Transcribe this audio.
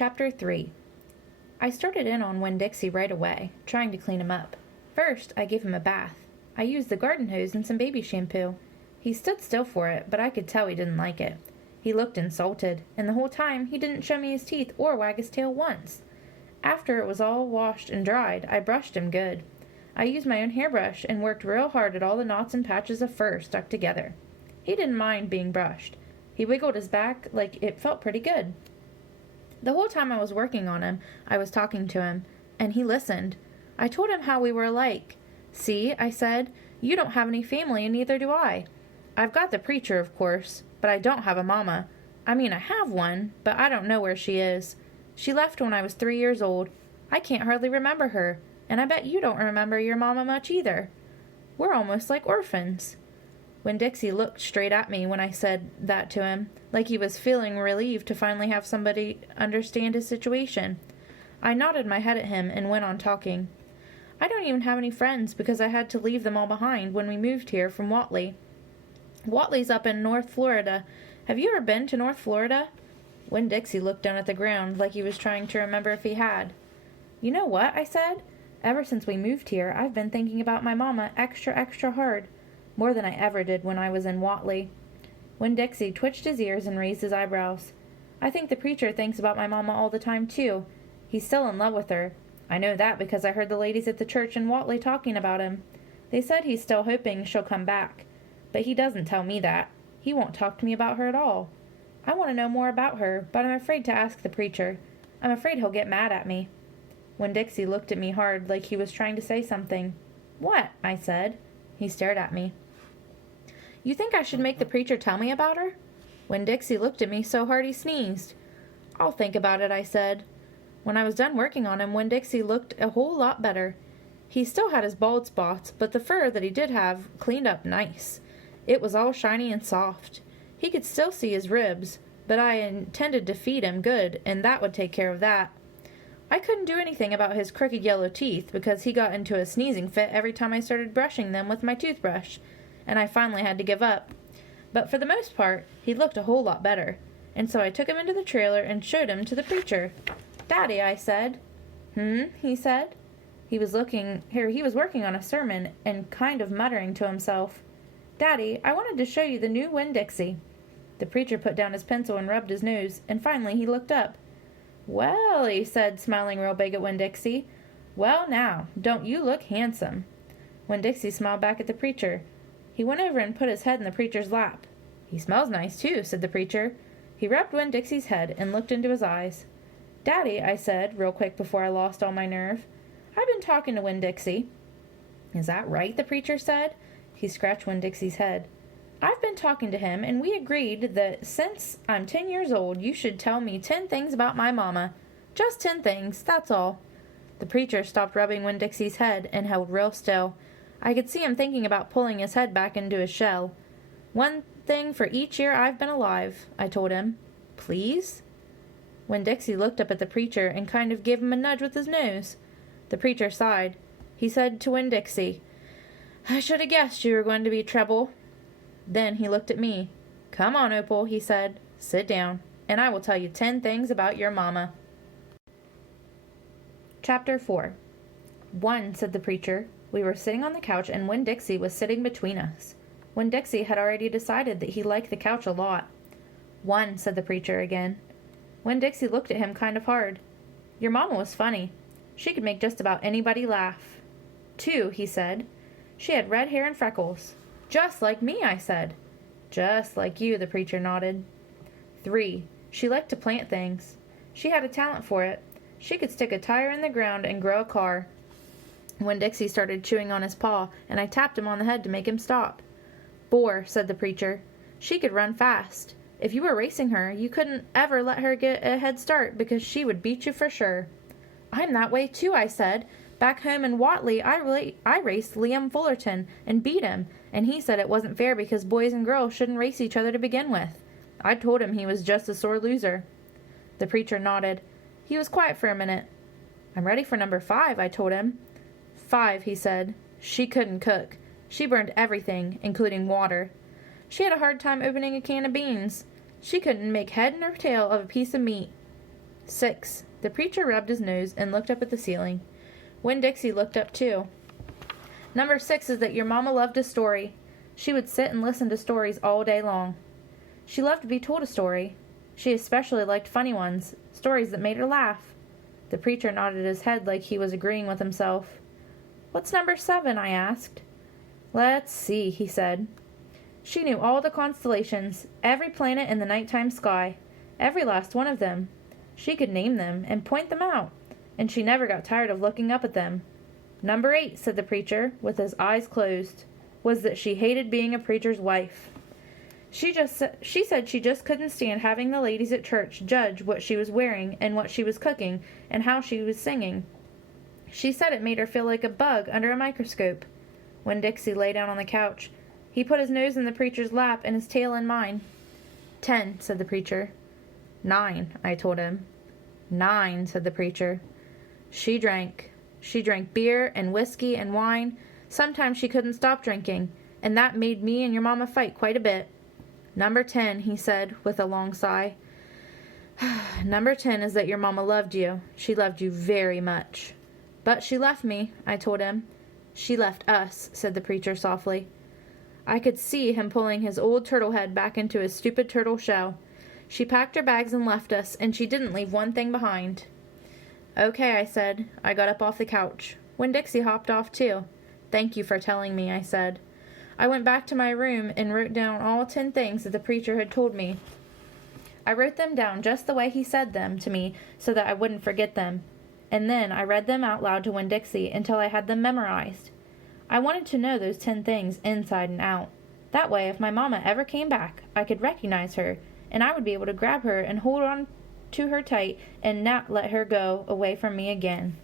Chapter 3. I started in on Winn-Dixie right away, trying to clean him up. First, I gave him a bath. I used the garden hose and some baby shampoo. He stood still for it, but I could tell he didn't like it. He looked insulted, and the whole time he didn't show me his teeth or wag his tail once. After it was all washed and dried, I brushed him good. I used my own hairbrush and worked real hard at all the knots and patches of fur stuck together. He didn't mind being brushed. He wiggled his back like it felt pretty good. The whole time I was working on him, I was talking to him, and he listened. I told him how we were alike. "See," I said, "you don't have any family, and neither do I. I've got the preacher, of course, but I don't have a mama. I mean, I have one, but I don't know where she is. She left when I was 3 years old. I can't hardly remember her, and I bet you don't remember your mama much either. We're almost like orphans." Winn-Dixie looked straight at me when I said that to him, like he was feeling relieved to finally have somebody understand his situation. I nodded my head at him and went on talking. "I don't even have any friends because I had to leave them all behind when we moved here from Whatley. Whatley's up in North Florida. Have you ever been to North Florida?" Winn-Dixie looked down at the ground like he was trying to remember if he had. "You know what?" I said. "Ever since we moved here, I've been thinking about my mama extra hard. More than I ever did when I was in Whatley." Winn-Dixie twitched his ears and raised his eyebrows. "I think the preacher thinks about my mama all the time, too. He's still in love with her. I know that because I heard the ladies at the church in Whatley talking about him. They said he's still hoping she'll come back. But he doesn't tell me that. He won't talk to me about her at all. I want to know more about her, but I'm afraid to ask the preacher. I'm afraid he'll get mad at me." Winn-Dixie looked at me hard like he was trying to say something. "What?" I said. He stared at me. "You think I should make the preacher tell me about her?" Winn-Dixie looked at me so hard he sneezed. "I'll think about it," I said. When I was done working on him, Winn-Dixie looked a whole lot better. He still had his bald spots, but the fur that he did have cleaned up nice. It was all shiny and soft. He could still see his ribs, but I intended to feed him good, and that would take care of that. I couldn't do anything about his crooked yellow teeth because he got into a sneezing fit every time I started brushing them with my toothbrush, and I finally had to give up. But for the most part, he looked a whole lot better, and so I took him into the trailer and showed him to the preacher. "Daddy," I said. He said. He was working on a sermon and kind of muttering to himself. "Daddy, I wanted to show you the new Winn-Dixie." The preacher put down his pencil and rubbed his nose, and finally he looked up. "Well," he said, smiling real big at Winn-Dixie. "Well now, don't you look handsome?" Winn-Dixie smiled back at the preacher. He went over and put his head in the preacher's lap. "He smells nice, too," said the preacher. He rubbed Winn-Dixie's head and looked into his eyes. "Daddy," I said, real quick before I lost all my nerve, "I've been talking to Winn-Dixie." "Is that right?" the preacher said. He scratched Winn-Dixie's head. "I've been talking to him, and we agreed that since I'm 10 years old, you should tell me 10 things about my mama. Just 10 things, that's all." The preacher stopped rubbing Winn-Dixie's head and held real still. I could see him thinking about pulling his head back into his shell. "1 thing for each year I've been alive," I told him. "Please?" Winn-Dixie looked up at the preacher and kind of gave him a nudge with his nose. The preacher sighed. He said to Winn-Dixie, "I should have guessed you were going to be trouble." Then he looked at me. "Come on, Opal," he said. "Sit down, and I will tell you 10 things about your mama." Chapter 4. "1," said the preacher. We were sitting on the couch, and Winn-Dixie was sitting between us. Winn-Dixie had already decided that he liked the couch a lot. "1," said the preacher again. Winn-Dixie looked at him kind of hard. "Your mama was funny. She could make just about anybody laugh." 2, he said. "She had red hair and freckles." "Just like me," I said. "Just like you," the preacher nodded. 3, she liked to plant things. She had a talent for it. She could stick a tire in the ground and grow a car. Winn-Dixie started chewing on his paw, and I tapped him on the head to make him stop. 4, said the preacher. "She could run fast. If you were racing her, you couldn't ever let her get a head start because she would beat you for sure." "I'm that way too," I said. "Back home in Whatley, I raced Liam Fullerton and beat him, and he said it wasn't fair because boys and girls shouldn't race each other to begin with. I told him he was just a sore loser." The preacher nodded. He was quiet for a minute. "I'm ready for number 5, I told him. 5, he said. "She couldn't cook. She burned everything, including water. She had a hard time opening a can of beans. She couldn't make head nor tail of a piece of meat." 6. The preacher rubbed his nose and looked up at the ceiling. Winn-Dixie looked up too. Number 6 is that your mama loved a story. She would sit and listen to stories all day long. She loved to be told a story. She especially liked funny ones, stories that made her laugh. The preacher nodded his head like he was agreeing with himself. What's number 7? I asked. Let's see, he said. She knew all the constellations, every planet in the nighttime sky, every last one of them. She could name them and point them out, and she never got tired of looking up at them. Number 8, said the preacher, with his eyes closed, was that she hated being a preacher's wife. She said she just couldn't stand having the ladies at church judge what she was wearing and what she was cooking and how she was singing. She said it made her feel like a bug under a microscope. Winn-Dixie lay down on the couch. He put his nose in the preacher's lap and his tail in mine. 10, said the preacher. 9, I told him. 9, said the preacher. She drank. She drank beer and whiskey and wine. Sometimes she couldn't stop drinking, and that made me and your mama fight quite a bit. Number 10, he said, with a long sigh. Number 10 is that your mama loved you. She loved you very much. But she left me, I told him. She left us, said the preacher softly. I could see him pulling his old turtle head back into his stupid turtle shell. She packed her bags and left us, and she didn't leave one thing behind. Okay, I said. I got up off the couch. Winn-Dixie hopped off too. Thank you for telling me, I said. I went back to my room and wrote down all 10 things that the preacher had told me. I wrote them down just the way he said them to me so that I wouldn't forget them. And then I read them out loud to Winn-Dixie until I had them memorized. I wanted to know those 10 things inside and out. That way, if my mama ever came back, I could recognize her, and I would be able to grab her and hold on to her tight and not let her go away from me again.